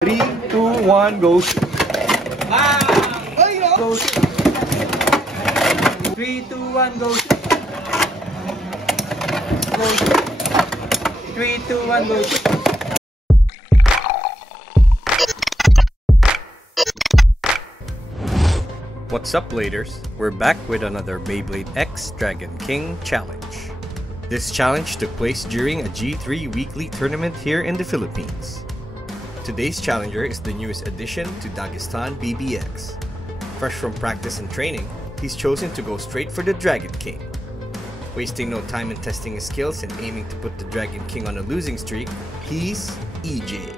3, 2, 1, go. Go. 3, 2, 1, go. Go. 3, 2, 1, go. What's up, Bladers? We're back with another Beyblade X Dragon King challenge. This challenge took place during a G3 weekly tournament here in the Philippines. Today's challenger is the newest addition to Dagestan BBX. Fresh from practice and training, he's chosen to go straight for the Dragon King. Wasting no time in testing his skills and aiming to put the Dragon King on a losing streak, he's EJ.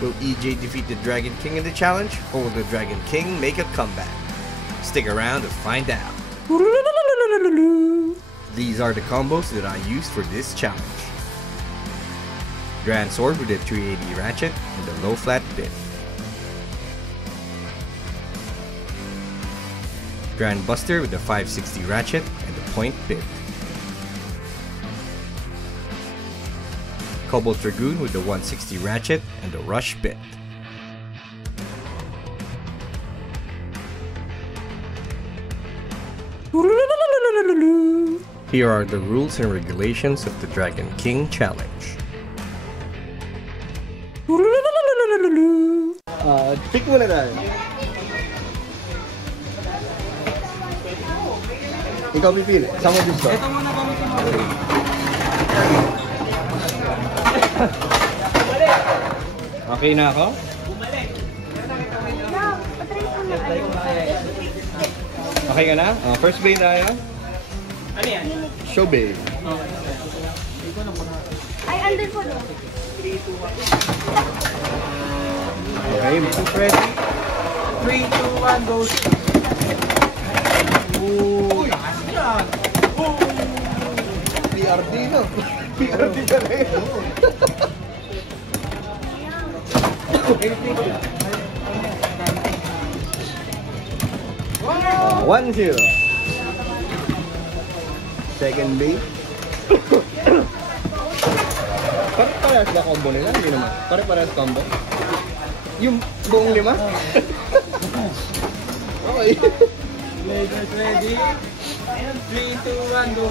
Will EJ defeat the Dragon King in the challenge, or will the Dragon King make a comeback? Stick around to find out. These are the combos that I used for this challenge. Grand Sword with a 380 ratchet and a low flat bit. Grand Buster with a 560 ratchet and a point bit. Cobalt Dragoon with the 160 ratchet and the rush bit. Here are the rules and regulations of the Dragon King challenge. Pick muna tayo. Ikaw pipili. Saan mo gusto? Ito muna kami pinili. Okay na ako? Okay ka na? First bay tayo. Ano yan? Show bay. Ay, under po doon. Okay, Ready? 3, 2, 1, go. Ooh, lakas yan. PRD no? PRD ka rin. 1-0. Second base. Pare-parehas ba combo nila? Hindi naman. Pare-parehas combo? Yung buong 5? Okay. Players ready? 3, 2, 1, go.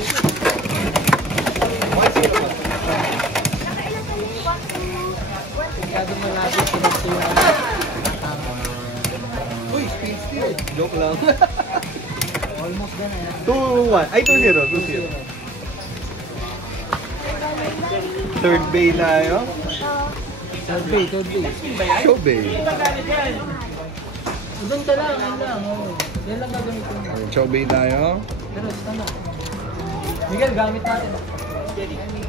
Masyado malapit sa magtuwa. Uy, speed steal. Joke lang. Almost gana yan. 2-1. Ay, 2-0. 2-0. Third bay tayo. Third bay. Show bay. Doon ka lang, yan lang. Yan lang gagamitin mo. Show bay tayo. Pero tama. Miguel, gamit natin.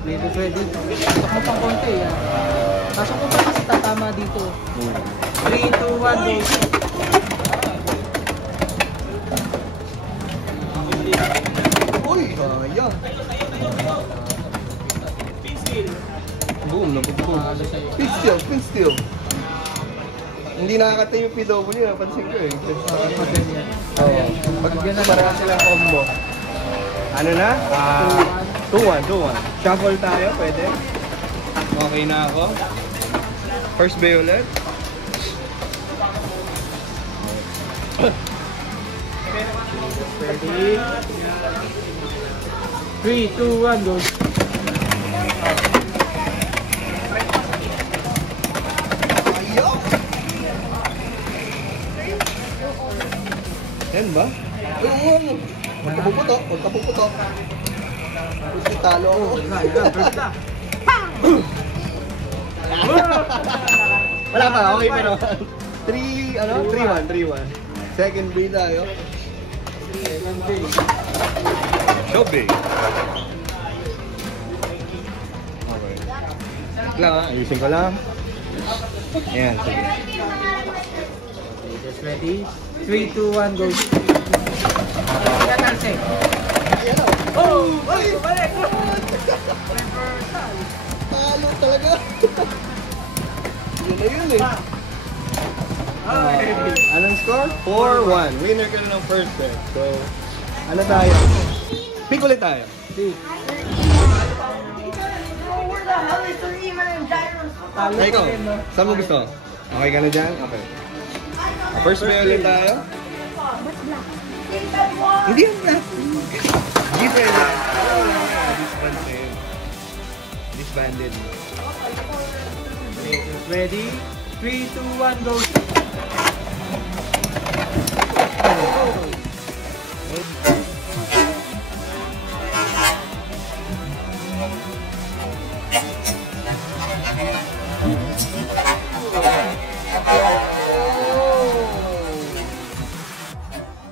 Players ready? Pasok mo pang konti. Pasok mo pa kasi tatama dito. 3, 2, 1, go. Uy, sayang. Boom, napagpun. Spin steal. Hindi nakakatay yung PW, napansin ko eh. Oo. Pag parang silang combo. Ano na? 2-1. Shuffle tayo, pwede? Okay na ako. First bay ulit. Ready? 3, 2, 1, go. Yan ba? Oo. Magkapuputo. Kasi talo ako. Wala pa, okay pa naman. 3-1. Second bay tayo. Show bay. Okay. Wait lang ha, ayusin ko lang. Ayan, sige. Just ready? 3, 2, 1, go. Oh! Ay! Balik! Talo talaga. Yun na yun eh. Anong score? 4-1. Winner ka na ng first set. So, ano tayo? Pick ulit tayo. Pick. Talo Ikaw, din, no? saan mo gusto? Okay ka na dyan? Okay. First bay ulit tayo. Hindi yung black. Different. Disbanded. Ready? 3, 2, 1, go!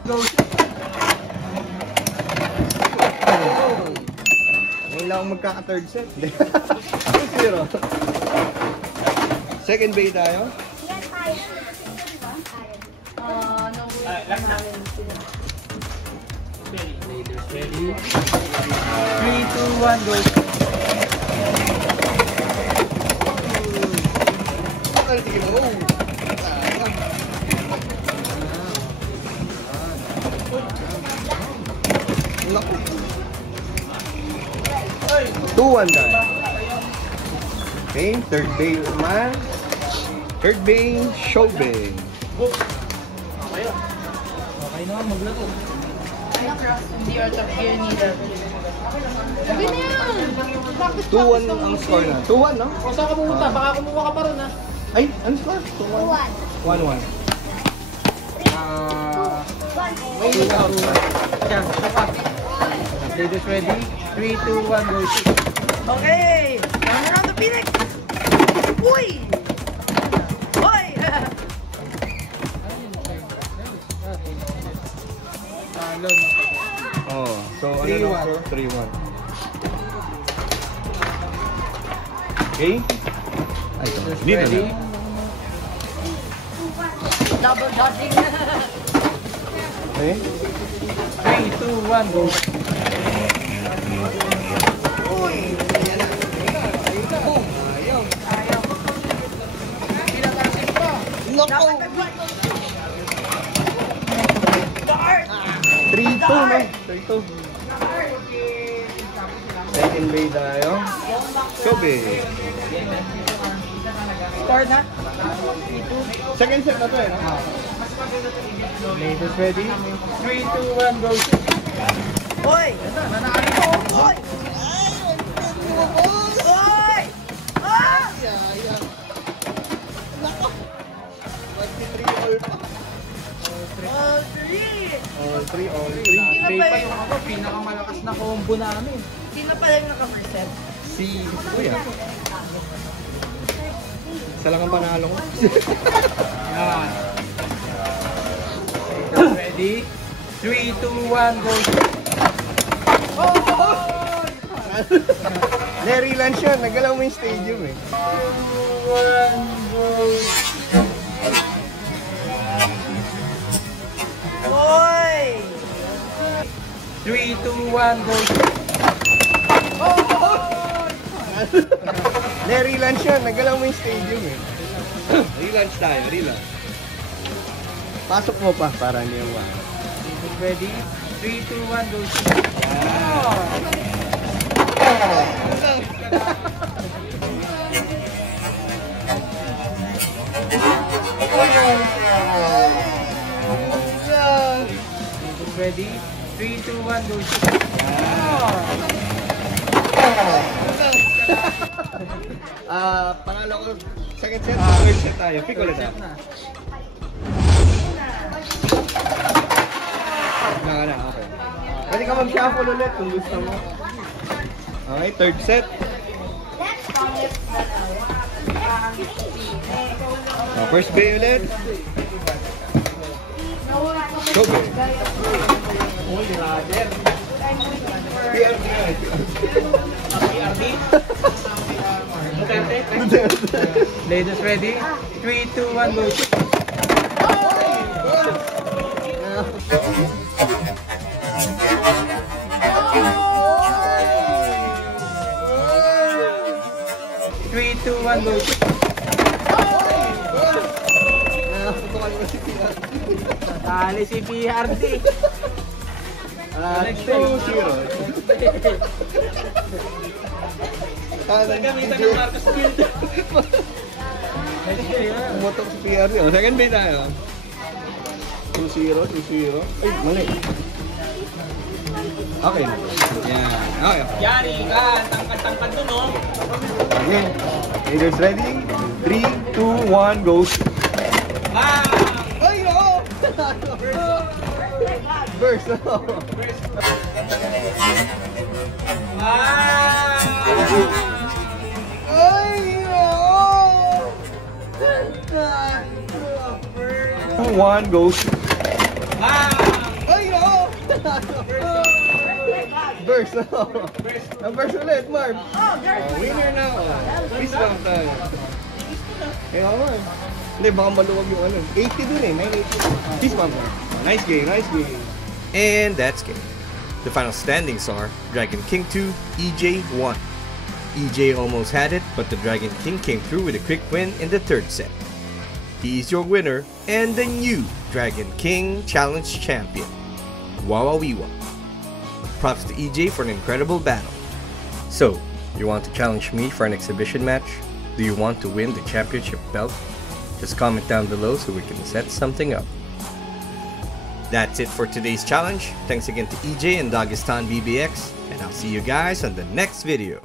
Go! Ngayon lang magkaka-third set. 0. Second bay tayo. Ready? 3, 2, 1, go! Sige mo. Naku. 2-1 tayo. Okay, third bay naman. Third bay, show bay. Okay na, maglaro. Hindi or top gear neither. Sabi na yan! 2-1 ang score na. 2-1, no? O saan ka pumunta? Baka kumuha ka pa rin, ha? Ay, ano score? 2-1. 1-1. May ikaw. Yan, isa pa. Ladies ready? 3, 2, 1, go! Okay! Camera on the Phoenix! Uy! Uy! Talo na. Oh, so ano 3-1. na score? 3-1. Okay? Ay, ito. Dito Ready? na. Double dodging! Okay? 3, 2, 1, go! Naku! 3-2, no? 3-2. Second bay tayo. Kobe. Score na? Second set na to eh, no? Ladies ready? 3, 2, 1, go! Uy! Uy! Uy! Ah! 23 all pa. Oh, three! All 3, all 3. Three pa yung ako, pinakamalakas na combo namin. Sino pala yung naka-percent? Si Kuya. Isa lang ang panalo ko. Yan. Ready? 3, 2, 1, go! Na-relaunch yan. Nagalaw mo yung stadium eh. 1, go! Uy! 3, 2, 1, go! Na-relaunch yan. Nagalaw mo yung stadium eh. Relaunch tayo. Relaunch. Pasok mo pa para niyo ba. Ready? 3, 2, 1, go! Ready? 3, 2, 1, go! Panalo ko second set, third set tayo. Pick ulit tayo. Na, okay. Pwede ka mag-shuffle ulit kung gusto mo. Okay, third set. First bay ulit. Go bay. Ladies ready? 3, 2, 1, go! Three, 2, 1, go! Dali si PRD. 2-0. Gamitan ng Marcos Field. Umutok si PR yun. Second bay tayo. 2-0, 2-0. Ay, mali. Okay. Yan. Okay. Yari ka, tangkad-tangkad dun, no? Okay. Leaders ready? 3, 2, 1, go. Ay, no! Burst, no? Ay, no! 2, 1, go. Ay, no! Burst, no? Burst ulit, Marv. Winner na ako. Please lang tayo. Kaya man. Hindi, baka maluwag yung ano. 80 dun eh, 980. Peace, ma'am. Nice game, nice game. And that's game. The final standings are Dragon King 2, EJ 1. EJ almost had it, but the Dragon King came through with a quick win in the third set. He is your winner and the new Dragon King Challenge Champion, Wawawiwa. Props to EJ for an incredible battle. So, you want to challenge me for an exhibition match? Do you want to win the championship belt? Just comment down below so we can set something up. That's it for today's challenge. Thanks again to EJ and Dagestan BBX, and I'll see you guys on the next video.